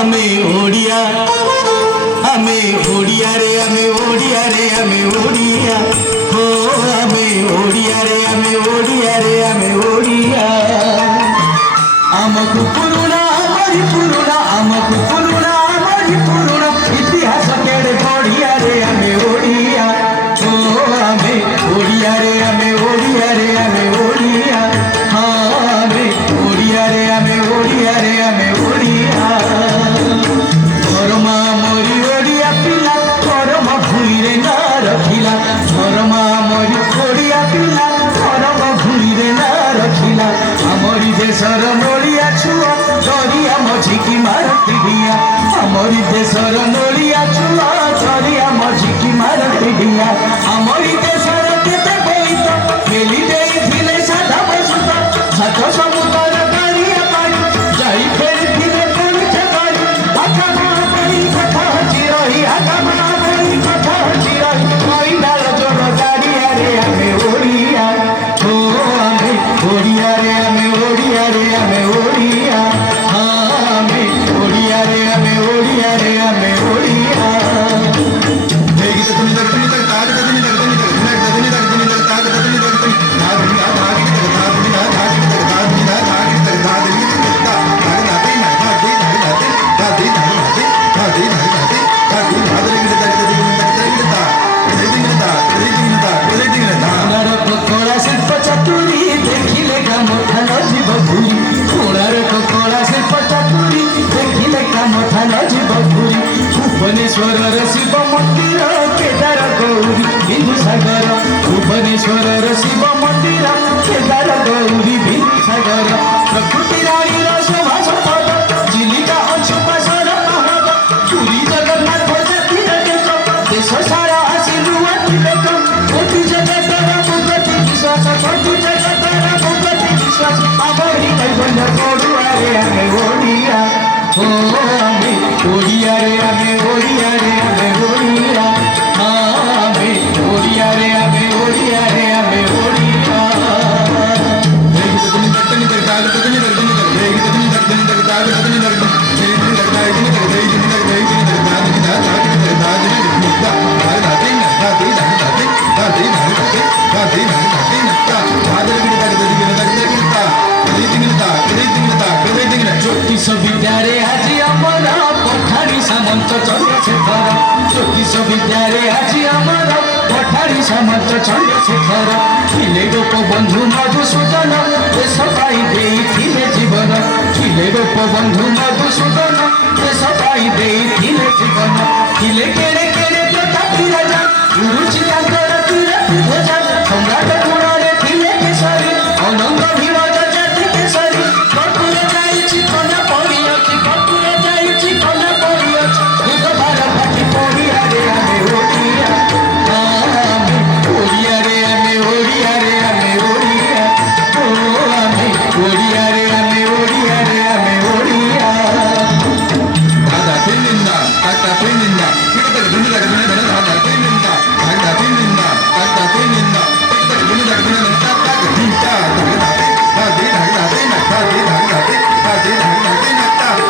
आमे ओडिया रे आमे ओडिया रे आमे ओडिया हो आमे ओडिया रे आमे ओडिया रे आमे ओडिया आमकु पुरुणा आमरी पुरुणा आमकु पुरुणा आमरी पुरुणा इतिहास केड़े बढ़िया रे आमे ओडिया हो आमे ओडिया रे आमे ओडिया रे आमे ओडिया हाँ आमे ओडिया रे आमे ओडिया रे आमे ओडिया धर्मा मोरी ओडिया पिला धर्म भूली रे ना रखिला धर्मा मोरी ओडिया पिला धर्म भूली रे ना रखिला आमरी देशर नोलिया छुआ दरिया मझिकी मारती भिया आमरी देशर नोलिया छुआ दरिया मझिकी मारती भिया आमरी देशर केते बोईत मेली देई धिले साधा बसुत सात समुद्र कारिया पानी जाई फेरी धिले कोनी छगाई आका माई कथा चिरही आका माई कथा चिरही कोई डाल जोर गाड़िया रे आमे ओडिया हो आमे ओडिया रे आमे ओडिया रे आमे ओडिया हाँ आमे ओडिया रे आमे ओडिया रे आमे ओडिया भुवनेश्वर शिव मंदिर केदार गौरी बिंदु सागर भुवनेश्वर शिव मंदिर केदार गौरी बिंदु सागर प्रकृति रानी शोभा संपद चिलिका अंशुपाशर पहाड़ पुरी जगन्नाथ जाति देश सारा आशीर्वाद तिलक कोटि जगतर मुगति विश्वास कोटि जगतर मुगति विश्वास आमरी कैवल्य पड़ुआ रे आमे ओडिया हो आमे ओडिया रे आमे ओडिया रे आमे ओडिया हाँ आमे ओडिया रे आमे ओडिया रे आमे ओडिया ज्योतिष विद्यारे आज अमर पठारी सामंत चंद्रशेखर ज्योतिष विद्यारे आज अमर पठारी सामंत चंद्रशेखर थिले गोपबंधु मधुसूदन देश पाई देइथिले जीवन थिले गोपबंधु मधुसूदन देश पाई देइथिले जीवन थिले केड़े केड़े प्रतापी राजा गुरुजी तांकर कीर्ति ध्वजा सम्राट गुणरे थिले केसरी अनंत भीमज जाति केसरी कर्पूर जाइछि कन्या पड़ियछि कर्पूर जाइछि कन्या पड़ियछि दुध भार फाटी पड़िया रे आमे ओडिया आमे ओडिया रे आमे ओडिया रे आमे ओडिया ओ आमे ओडिया रे आमे ओडिया रे आमे ओडिया दादा पिनिंदा ताता पिनिंदा कितक दुनिया दुनिया दादा पिनिंदा दादा पिनिंदा ताता पिनिंदा कितक दुनिया दुनिया ताता किंता दादी दादी दादी दादी दादी दादी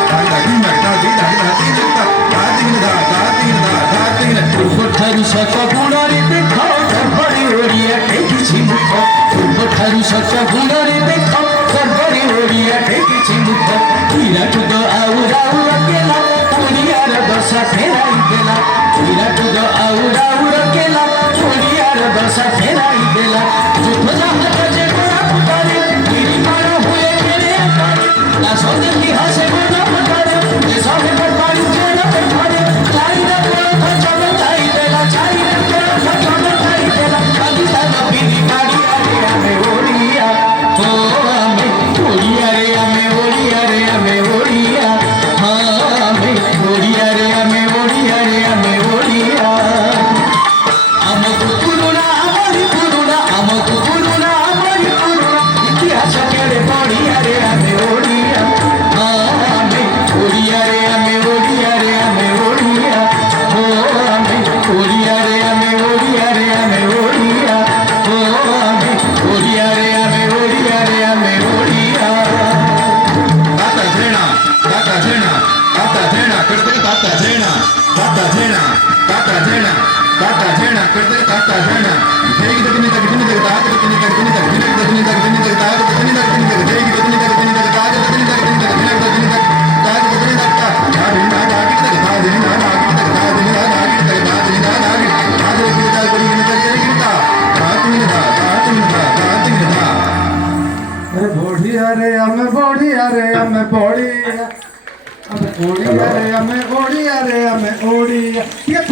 पूर्वठारू शत गुणरे देख गर्भरे ओडिया टेकिछि मुख पूर्वठारू शत गुणरे देख गर्भरे ओडिया टेकिछि मुख विराट द आउ राउ केला ओडियार दशा फेराई देला विराट द आउ राउ केला ओडियार दशा फेराई देला युद्ध जहाज जे गोरा पुतारे गिरी पार हुए केरे करे दास देखि हसे गोरा पुतारे जे सहे पर पानी जेना पे घरे चाई रे कोठ चल चाई देला चाई रे कोठ चल चाई देला पाकिस्तान बिनी गाड़ी आरे आमे ओडिया हो आमे ओडिया रे आमे ओडिया रे आमे ओडिया हाँ आमे ओडिया रे आमे ओडिया रे आमे ओडिया आमकु पुरुणा आमरी पुरुणा ताता झेना ताता झेना ताता झेना ताता झेना करते ताता झेना देगी तकनी तक तकनी तक ताता तकनी तक तकनी तक तकनी तक तकनी तक ताता तकनी तक तकनी तक देगी तकनी तक तकनी तक ताता तकनी तक तकनी तक तकनी तक ताता तकनी तक ता बिना आगे तक ता बिना आगे तक ता बिना आगे तक ता बिना आगे आगे की ता बड़ी गिनती तक गिनता ताती ता ताती ता ताती ता बढ़िया रे हमें बढ़िया रे हमें बढ़िया हमें बढ़िया रे हमें बढ़िया रे हमें बढ़िया